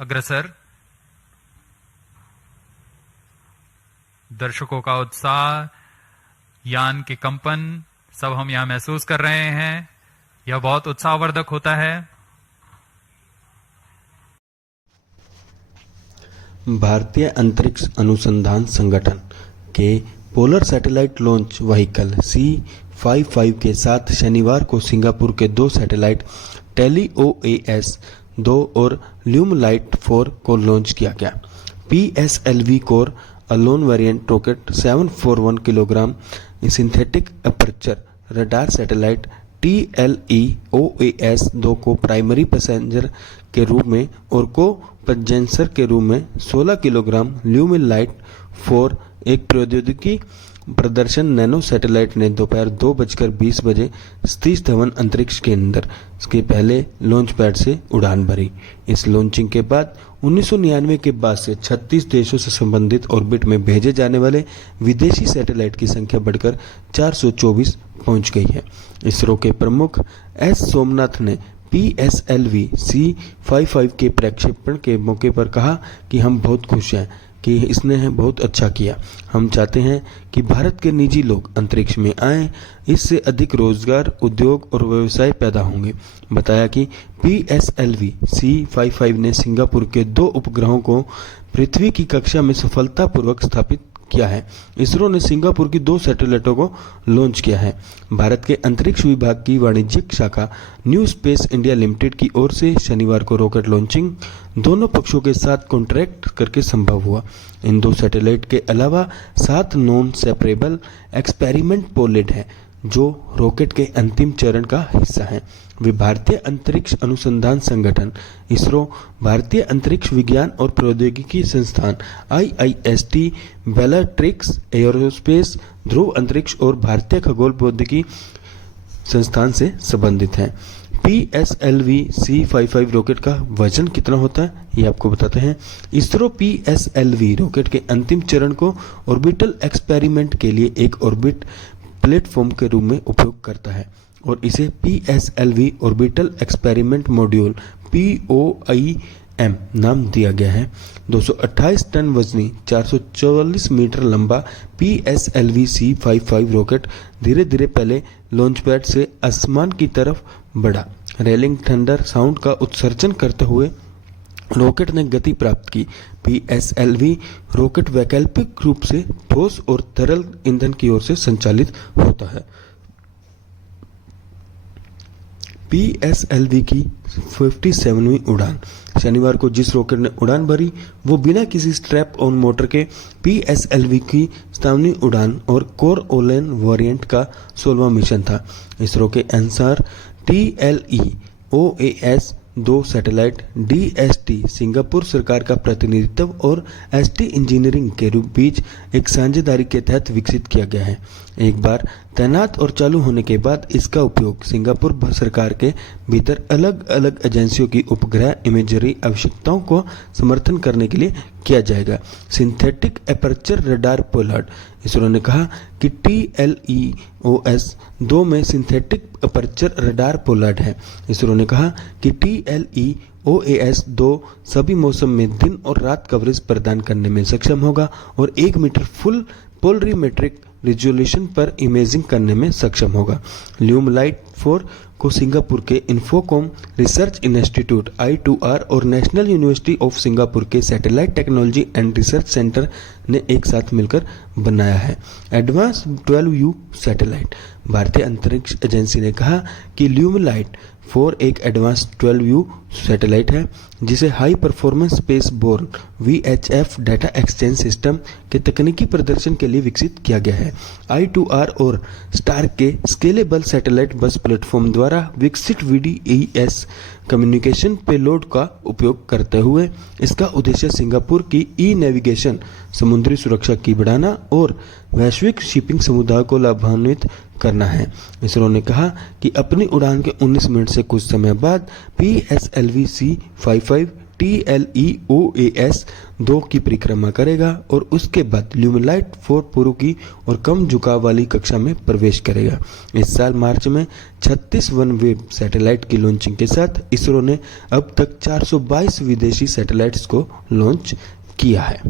अग्रसर। दर्शकों का उत्साह, यान के कंपन सब हम यहां महसूस कर रहे हैं। यह बहुत उत्साहवर्धक होता है। भारतीय अंतरिक्ष अनुसंधान संगठन के polar satellite launch vehicle C-55 के साथ शनिवार को सिंगापुर के 2 सैटेलाइट टेलीओएस-2 और ल्यूमलाइट-4 को लॉन्च किया गया। PSLV core alone variant rocket 741 kilogram synthetic aperture radar satellite TLEOAS-2 को प्राइमरी पैसेंजर के रूप में और को पजेंसर के रूप में 16 किलोग्राम ल्यूमलाइट-4 एक प्रौद्योगिकी प्रदर्शन नैनो सैटेलाइट ने दोपहर 2:20 बजे सतीश धवन अंतरिक्ष केंद्र के पहले लॉन्च पैड से उड़ान भरी। इस लॉन्चिंग के बाद 1999 के बाद से 36 देशों से संबंधित ऑर्बिट में भेजे जाने वाले विदेशी सैटेलाइट की संख्या बढ़कर 424 पहुंच गई है। इसरो के प्रमुख एस सोमनाथ ने PSLV C-55 के प्रक्षेपण के मौके पर कहा कि हम बहुत खुश हैं कि इसने बहुत अच्छा किया। हम चाहते हैं कि भारत के निजी लोग अंतरिक्ष में आएं, इससे अधिक रोजगार, उद्योग और व्यवसाय पैदा होंगे। बताया कि PSLV C-55 ने सिंगापुर के 2 उपग्रहों को पृथ्वी की कक्षा में सफलतापूर्वक स्थापित किया है। इसरो ने सिंगापुर की 2 सैटेलाइटों को लॉन्च किया है। भारत के अंतरिक्ष विभाग की वाणिज्यिक शाखा न्यू स्पेस इंडिया लिमिटेड की ओर से शनिवार को रॉकेट लॉन्चिंग दोनों पक्षों के साथ कॉन्ट्रैक्ट करके संभव हुआ। इन 2 सैटेलाइट के अलावा 7 नॉन सेपरेबल एक्सपेरिमेंट पोलेड हैं जो रॉकेट के अंतिम चरण का हिस्सा हैं। वे भारतीय अंतरिक्ष अनुसंधान संगठन इसरो, भारतीय अंतरिक्ष विज्ञान और प्रौद्योगिकी संस्थान IIST, बेलाट्रिक्स एयरोस्पेस, ध्रुव अंतरिक्ष और भारतीय खगोल प्रौद्योगिकी संस्थान से संबंधित हैं। PSLV C-55 रॉकेट का वजन कितना होता है ये आपको बताते हैं। इसरो PSLV रॉकेट के अंतिम चरण को ऑर्बिटल एक्सपेरिमेंट के लिए एक ऑर्बिट प्लेटफॉर्म के रूप में उपयोग करता है और इसे PSLV orbital experiment module POIM नाम दिया गया है। 228 टन वजनी 444 मीटर लंबा PSLV C-55 रॉकेट धीरे धीरे पहले लॉन्च पैड से आसमान की तरफ बढ़ा। रेलिंग थंडर साउंड का उत्सर्जन करते हुए रॉकेट ने गति प्राप्त की। PSLV रॉकेट वैकल्पिक रूप से ठोस और तरल ईंधन की ओर से संचालित होता है। PSLV की 57वीं उड़ान शनिवार को जिस रॉकेट ने उड़ान भरी वो बिना किसी स्ट्रैप ऑन मोटर के PSLV की 57वीं उड़ान और कोर ओलेन वेरिएंट का 16वां मिशन था। इसरो के अनुसार TLEOAS-2 सैटेलाइट DST सिंगापुर सरकार का प्रतिनिधित्व और ST इंजीनियरिंग के बीच एक साझेदारी के तहत विकसित किया गया है। एक बार तैनात और चालू होने के बाद इसका उपयोग सिंगापुर सरकार के भीतर अलग अलग एजेंसियों की उपग्रह इमेजरी आवश्यकताओं को समर्थन करने के लिए किया जाएगा। Synthetic aperture radar Pollard ISRO ने कहा कि TLEOS-2 में सिंथेटिक अपर्चर रडार पोलार्ड है। इसरो ने कहा कि TLEOAS-2 सभी मौसम में दिन और रात कवरेज प्रदान करने में सक्षम होगा और 1 मीटर फुल पोलरीमेट्रिक रिजोल्यूशन पर इमेजिंग करने में सक्षम होगा। ल्यूमलाइट-4 को सिंगापुर के इन्फोकॉम रिसर्च इंस्टीट्यूट I2R और नेशनल यूनिवर्सिटी ऑफ सिंगापुर के satellite technology and research centre ने एक साथ मिलकर बनाया है। एडवांस 12U सैटेलाइट भारतीय अंतरिक्ष एजेंसी ने कहा कि ल्यूमलाइट-4 एक एडवांस 12U सैटेलाइट है जिसे high performance space borne VHF data exchange system के तकनीकी प्रदर्शन के लिए विकसित किया गया है। I2R और स्टार के स्केलेबल सैटेलाइट बस प्लेटफॉर्म द्वारा विकसित VDES कम्युनिकेशन पेलोड का उपयोग करते हुए इसका उद्देश्य सिंगापुर की नेविगेशन, समुद्री सुरक्षा की बढ़ाना और वैश्विक शिपिंग समुदाय को लाभान्वित करना है। इसरो ने कहा कि अपनी उड़ान के 19 मिनट से कुछ समय बाद PSLV C-55 TLEOAS 2 की परिक्रमा करेगा और उसके बाद ल्यूमिलाइट 4 पूर्व की और कम झुकाव वाली कक्षा में प्रवेश करेगा। इस साल मार्च में 36 OneWeb सैटेलाइट की लॉन्चिंग के साथ इसरो ने अब तक 422 विदेशी सैटेलाइट्स को लॉन्च किया है।